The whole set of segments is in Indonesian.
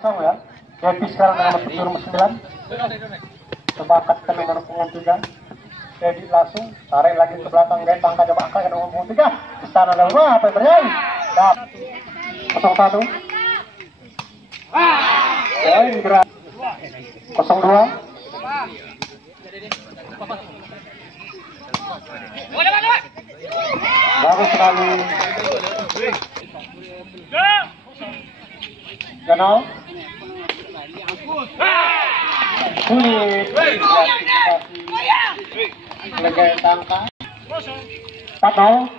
Kosong ya. Devi sekarang dengan nomor 9. Coba angkat ke nomor punggung 3. Jadi langsung tarik lagi ke belakang, guys. Angkat coba angkat ke nomor punggung 3. Di sana ada apa yang terjadi? 0-1. Poin gerak. 0-2. Bagus sekali. Ganal. Sulit. Lega tangka. 4-0.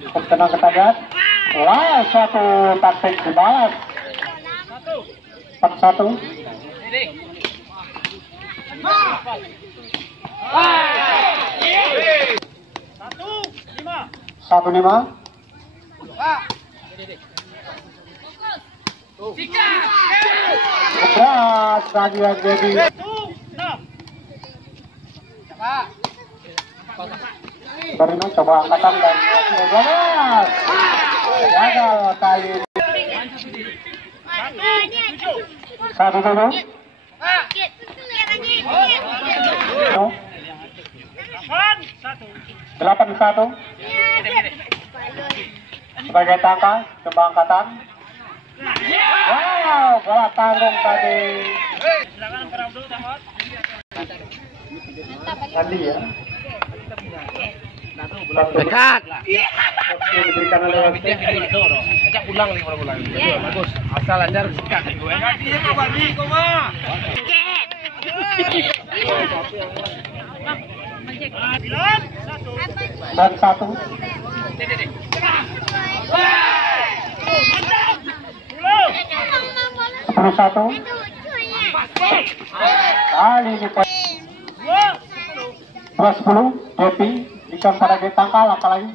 Cukup tenang ketagat. Wah, satu taktik dibalas. 4-1. 1-5. Keras lagi jadi. Barino coba angkatan dan gagal kali ini. 1-7. 8-1. Sebagai tangka, coba angkatan. Wow, bola tanggung tadi. Tadi ya. Dekat. Diberikan oleh Ajak pulang nih pulang. Bagus. Asal lancar sikat gue. dan 1. 10-1. Kali ini 2-10. Devi bisa pada tangkal apalagi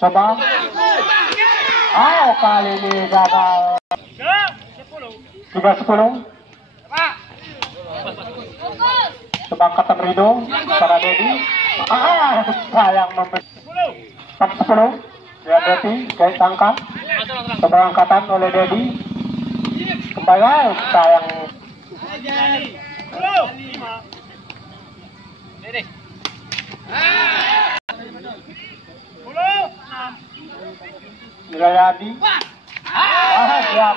coba. Kali ini gagal. 3-10. Coba angkatan Rido pada Dedi. Sayang memberi. 4-10. Ya Devi kayak tangkal. Coba angkatan oleh Dedi. Kembali sayang. Nilayadi. Siap.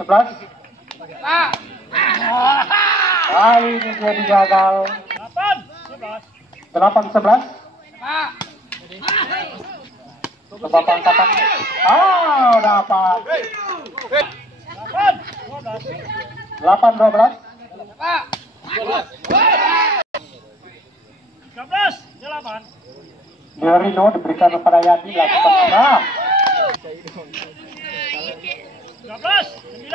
11. Kali ini jadi gagal. 8-11. Coba angkatan. Dapat. 8-12. 13-8. Rino diberikan kepada Yadi, lakukan serang. 13-9.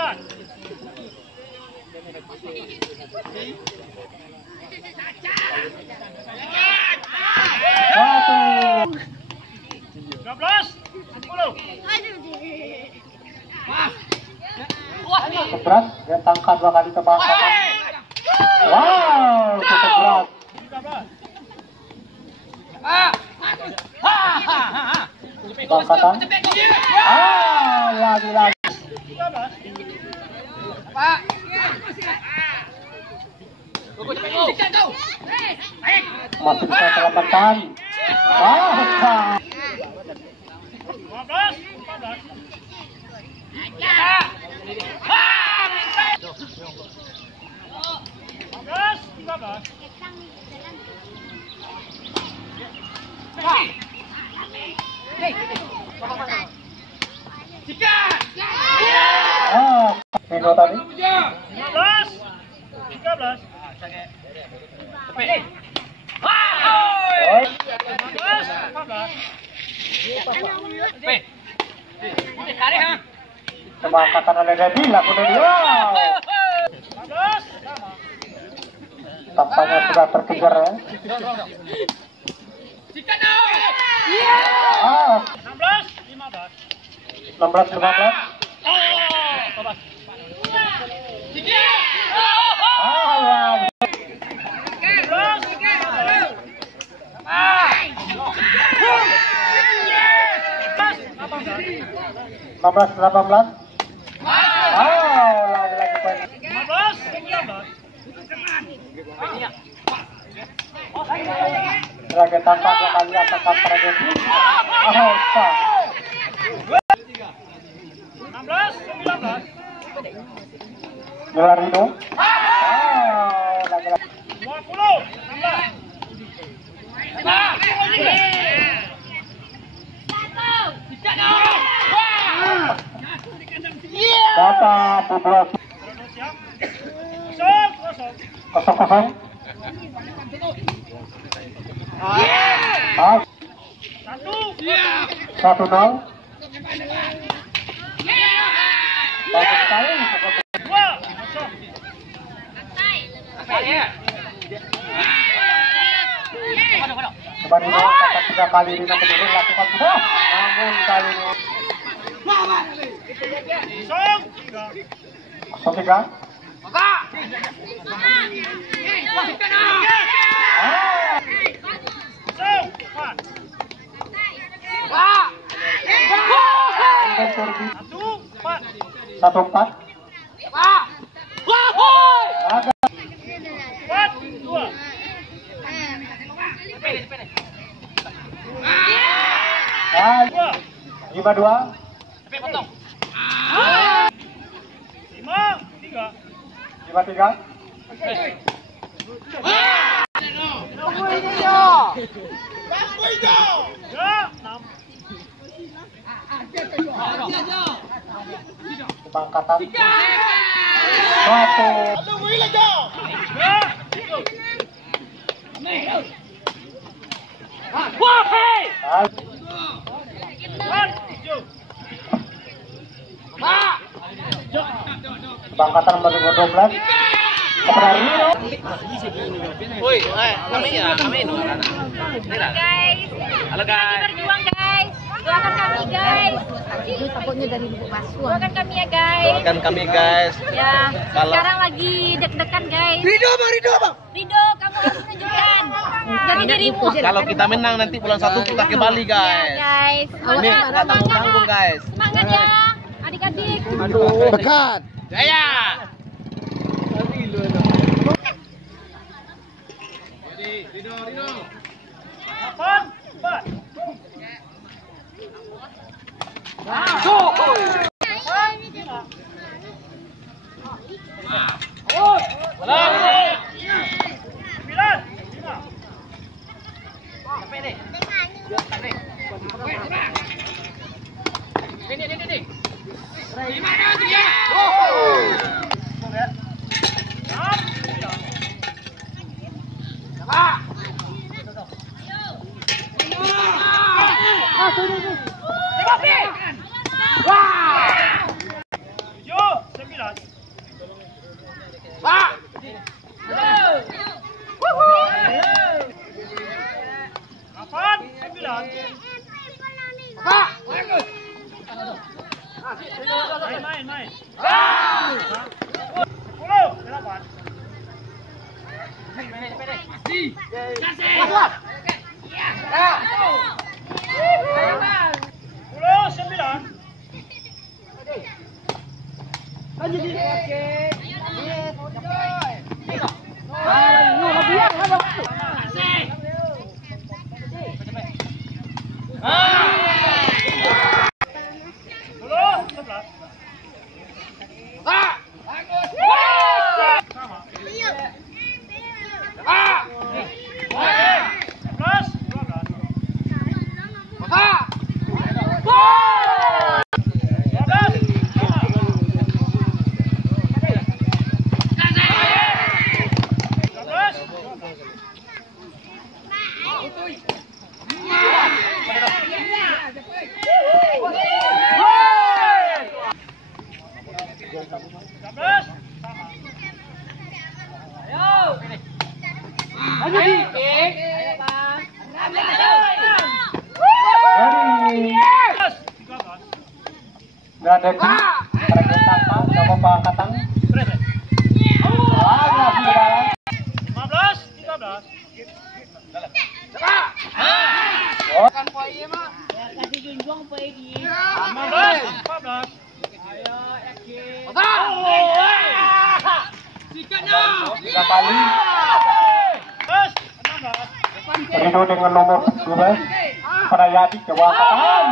13-10. Berat, dia tangkap 2 kali coba angkatan. Wow, cukup berat. 13. Angkatan. Lagi. Masih bisa selamatkan. 15. Rino tadi. 15-13. Coba angkatan oleh Dedi, lakukan dia. Tampaknya sudah terkejar ya. 16-15. 15-18. Lagi-lagi poin. 15-19. Lagi tangkap kembali atas tragedi. Sah. 16-19. Gelarino. Lagi-lagi. 20-16. Data Publos. Kosong. 0-0. Satu. 1-0. Bagus sekali. Dua. Kosong. Kembali kata 3 kali ini menurun lakukan sudah. Namun kali ini Kosong. 3. 0-3. Kosong. 4. Satu 4. Agak 4-2. 5-2. 5-3. 5-3. Ya, 6. Pangkatan 1. Ya, 7. Pangkatan nomor 12. Kepada Rio. Woi, kami ya, kami ini. Guys, Halo lagi guys. berjuang guys. Doakan kami guys. Takutnya dari lubuk basuh. Doakan kami ya guys. Doakan kami guys. Ya, Kalau- sekarang lagi deg-degan guys. Rido bang. Rido, kamu harus menunjukkan dari dirimu. Kalau kita menang nanti bulan 1 kita ke Bali Ya guys. guys, Ini semangat, nggak semangat, tanggung-tanggung guys. semangat ya, adik-adik. Dekat. Jaya. Delapan, 4. Main. 10-8. Pulau 9. Pulau 11. Sama. 11, 12. 13, sama. Dari Tragedi Tangka, Jawa Pangkatan. 15, 13. Oh, Tiga kali. Rino dengan nomor 12 Prayadi coba angkatan.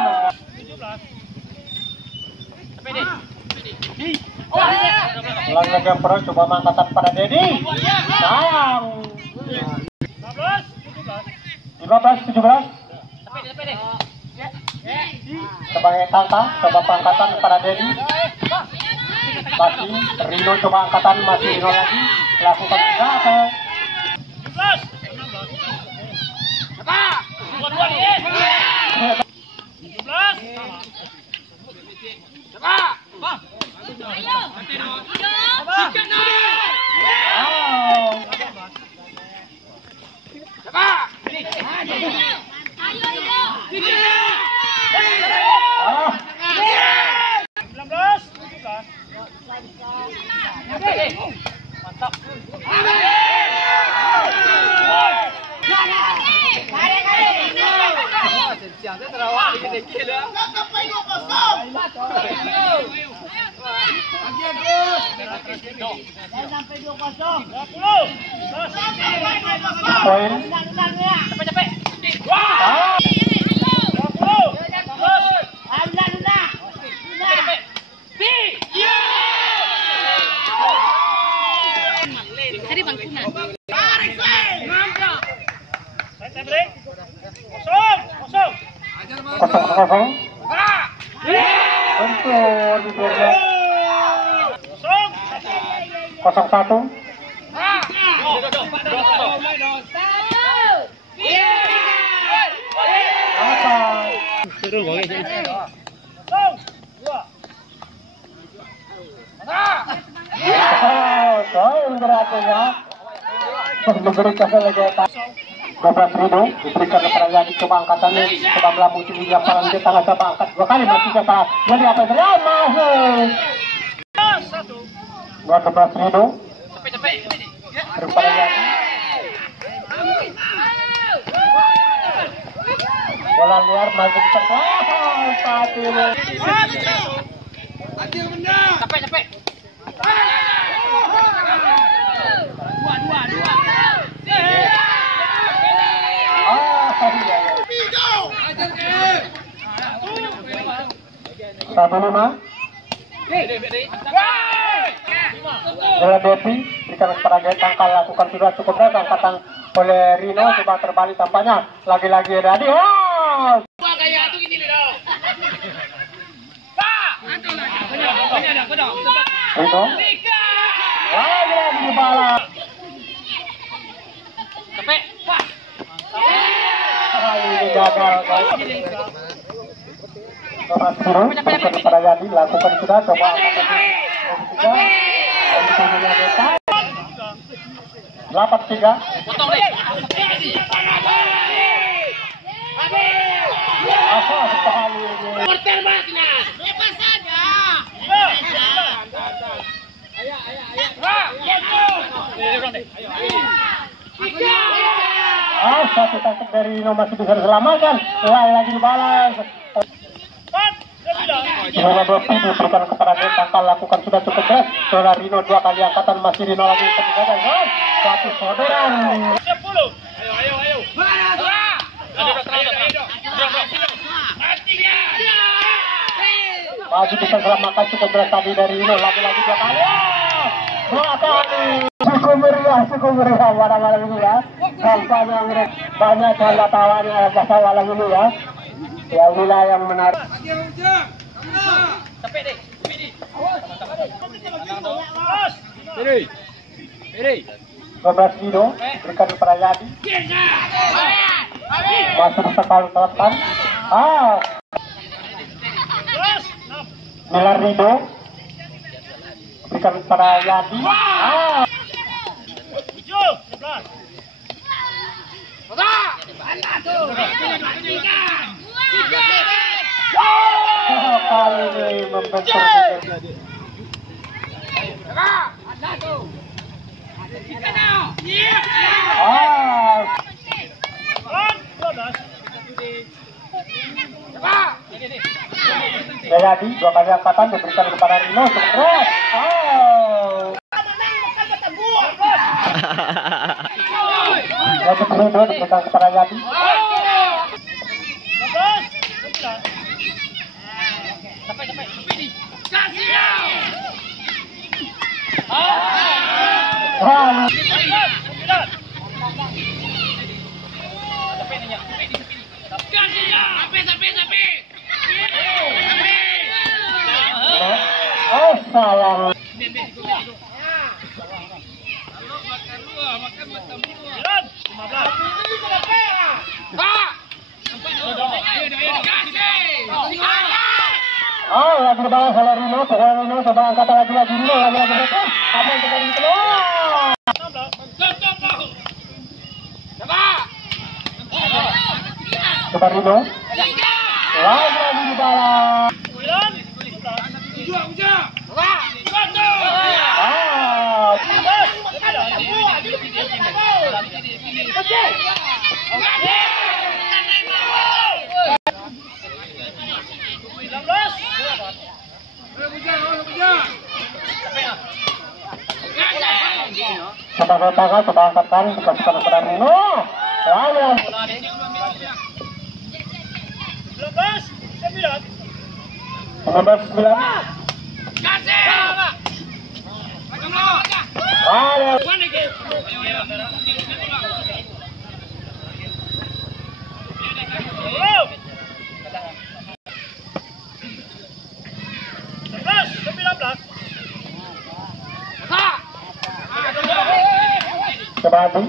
Ulang lagi yang pro coba angkatan pada Dedi. Sayang. 15-17. Sebagai tangka coba angkatan pada Dedi. Masih Rino coba angkatan, masih Rino lagi lakukan 2 poin. Kosong. Untuk dijaga. 0-1. Diberikan lagi 12 Rino, diberikan kepada di coba angkatannya, coba melambung tingginya palang di tengah coba angkat 2 kali masih salah. Jadi apa yang masih 12 Rino kepada bola liar masih bisa capek. Satu 5. Bola Devi berikan kepada Gaya Tangkal, lakukan sudah cukup baik angkatan oleh Rino, coba terbalik tampaknya lagi-lagi Radi. Rino lagi di bala. Ini gagal guys. Thomas Guru berikan kepada Yadi, lakukan sudah coba angkatan 8-3. Satu tangkap dari Rino masih bisa diselamatkan. Lagi dibalas. Bola Dovi diberikan kepada Gaya Tangkal, lakukan sudah cukup beres. Bola Rino 2 kali angkatan, masih Rino lagi ketiga dan satu saudaraan. Ayo. Maju bisa selamatkan cukup beres tadi dari Rino, lagi-lagi 2 kali. 2 kali. Cukup meriah pada malam ini ya. Tampaknya banyak tanda tawarnya pada malam ini ya. Ya inilah yang menarik. Ini 12 Rino berikan kepada Yadi. Masuk sekali telepon. Milar Rino berikan kepada Yadi. Kali ini membentur Jayadi, 2 kali angkatan diberikan kepada Rino, sukses. Oh. Lanjut Rino diberikan kepada Yadi. Oh, sayang. Oh, lagi dibawa oleh Rino, coba angkat lagi Rino, lagi betul. Apa yang terjadi itu? Coba Rino. Lagi di dalam. Coba tangan, coba angkatkan, dikasihkan kepada Rino. Lalu 19-9. Coba Adi.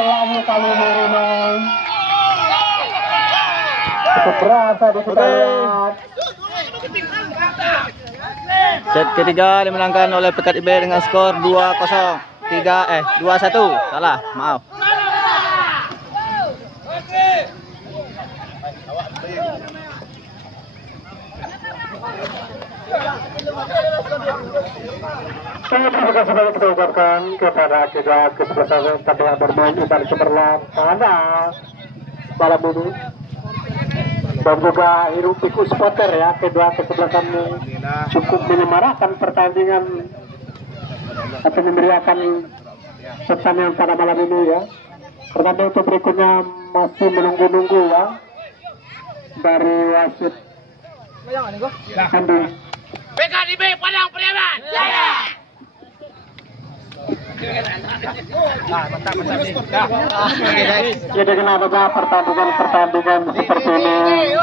Lagi kali Rino. Cukup berasa di kita lihat. Set ketiga dimenangkan oleh Pekat IB dengan skor 2-0. 2-1. Salah, maaf. Terima kasih banyak kita ucapkan kepada kedua kesebelasan yang bermain di balik cemerlang pada malam ini, dan juga hirup pikuk supporter ya. Kedua kesebelasan ini cukup menyemarakan pertandingan atau memberikan pertandingan pada malam ini ya. Pertandingan itu berikutnya masih menunggu-nunggu ya dari wasit Andi. PKIB Padang Pariaman. Jaya. Jadi kenapa pertandingan seperti ini